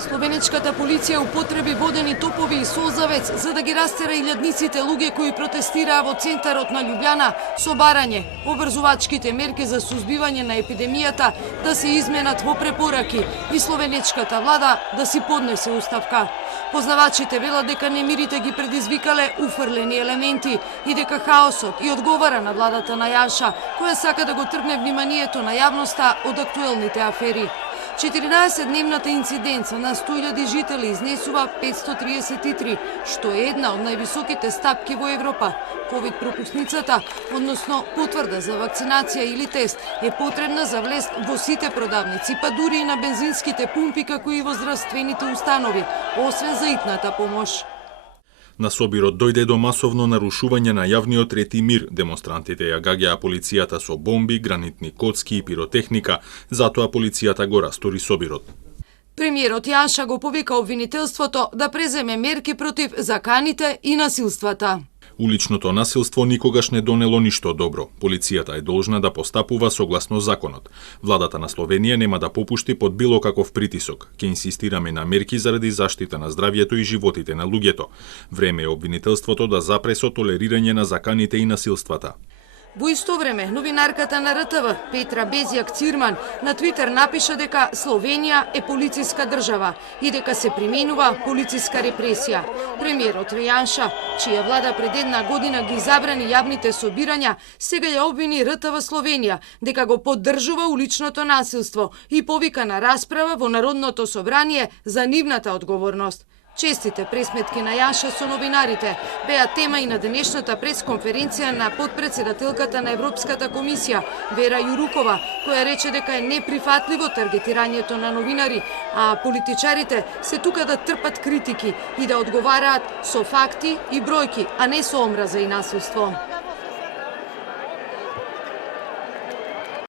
Словенечката полиција употреби водени топови и солзавец за да ги растера илјадниците луѓе кои протестираа во центарот на Љубљана со барање обрзувачките мерки за сузбивање на епидемијата да се изменат во препораки и словенечката влада да си поднесе оставка. Познавачите велат дека немирите ги предизвикале уфрлени елементи и дека хаосот и одговара на владата на Јанша, која сака да го тргне вниманието на јавноста од актуелните афери. 14-дневната инциденца на 100.000 жители изнесува 533, што е една од највисоките стапки во Европа. Ковид-пропусницата, односно потврда за вакцинација или тест, е потребна за влез во сите продавници, па дури и на бензинските пумпи, како и во здравствените установи, освен за итната помош. На собирот дојде до масовно нарушување на јавниот ред и мир. Демонстрантите ја гаѓаа полицијата со бомби, гранитни коцки и пиротехника, затоа полицијата го растори собирот. Премиерот Јанша го повика обвинителството да преземе мерки против заканите и насилствата. Уличното насилство никогаш не донело ништо добро. Полицијата е должна да постапува согласно законот. Владата на Словенија нема да попушти под било каков притисок. Ке инсистираме на мерки заради заштита на здравјето и животите на луѓето. Време е обвинителството да запре со толерирање на заканите и насилствата. Во исто време, новинарката на РТВ Петра Безјак Цирман на Твитер напиша дека Словенија е полициска држава и дека се применува полициска репресија. Премиерот Јанша, чија влада пред една година ги забрани јавните собирања, сега ја обвини РТВ Словенија дека го поддржува уличното насилство и повика на расправа во Народното собрание за нивната одговорност. Честите пресметки на Јанша со новинарите беа тема и на денешната пресконференција на подпредседателката на Европската комисија Вера Јурукова, која рече дека е неприфатливо таргетирањето на новинари, а политичарите се тука да трпат критики и да одговараат со факти и бројки, а не со омраза и насилство.